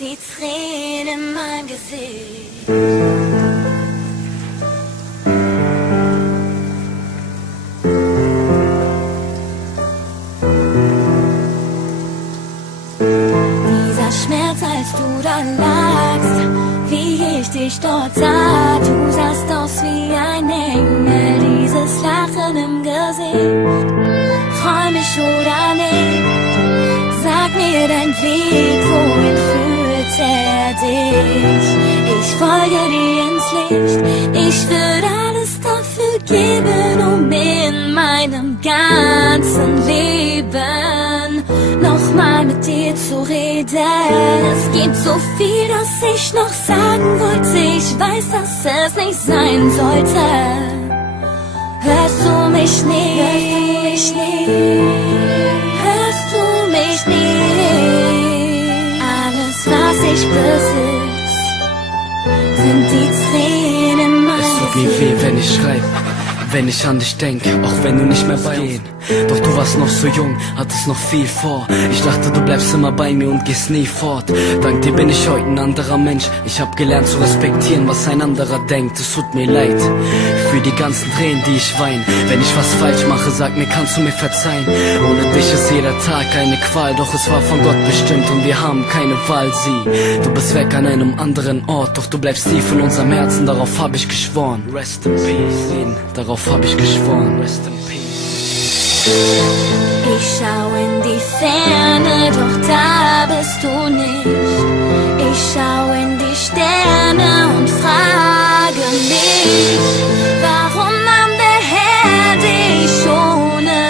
die Tränen in meinem Gesicht. Dieser Schmerz, als du da lagst, wie ich dich dort sah, du sahst aus wie ein Engel, dieses Lachen im Gesicht. Träum ich oder nicht? Sag mir dein Weg, wohin führt er dich? Ich folge dir ins Licht, ich würde alles dafür geben, um in meinem ganzen Leben nochmal mit dir zu reden. Es gibt so viel, das ich noch sagen wollte, ich weiß, dass es nicht sein sollte. Hörst du mich nicht? Hörst du mich nicht? Hörst du mich nicht? Alles, was ich besitz, sind die Tränen in meinem Gesicht. Es tut mir weh, wenn ich schreib, wenn ich an dich denk, auch wenn du nicht mehr bei uns. Doch du warst noch so jung, hattest noch viel vor. Ich dachte, du bleibst immer bei mir und gehst nie fort. Dank dir bin ich heute ein anderer Mensch. Ich hab gelernt zu respektieren, was ein anderer denkt. Es tut mir leid für die ganzen Tränen, die ich wein. Wenn ich was falsch mache, sag mir, kannst du mir verzeihen? Ohne dich ist jeder Tag eine Qual, doch es war von Gott bestimmt und wir haben keine Wahl. Sieh, du bist weg an einem anderen Ort, doch du bleibst tief in unserem Herzen, darauf hab ich geschworen. Rest in peace, darauf hab ich geschworen. Rest in peace. Ich schau in die Ferne, doch da bist du nicht. Ich schau in die Sterne und frage mich, warum nahm der Herr dich ohne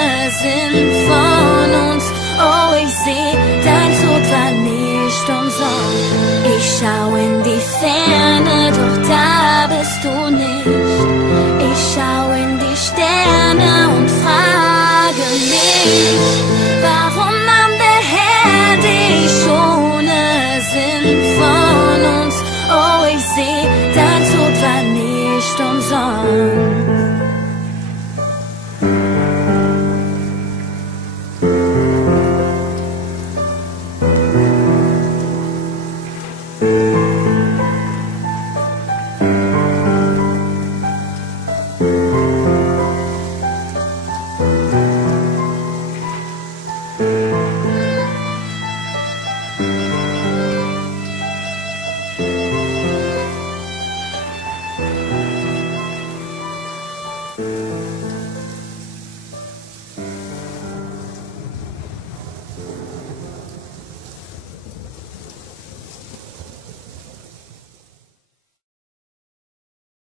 Sinn von uns? Oh, ich seh, dein Tod war nicht umsonst. Ich schau in die Ferne, doch da bist du nicht. Ich schau in die Sterne und frage mich, warum nahm der Herr dich ohne Sinn von uns? Oh, ich seh, dein Tod war nicht umsonst.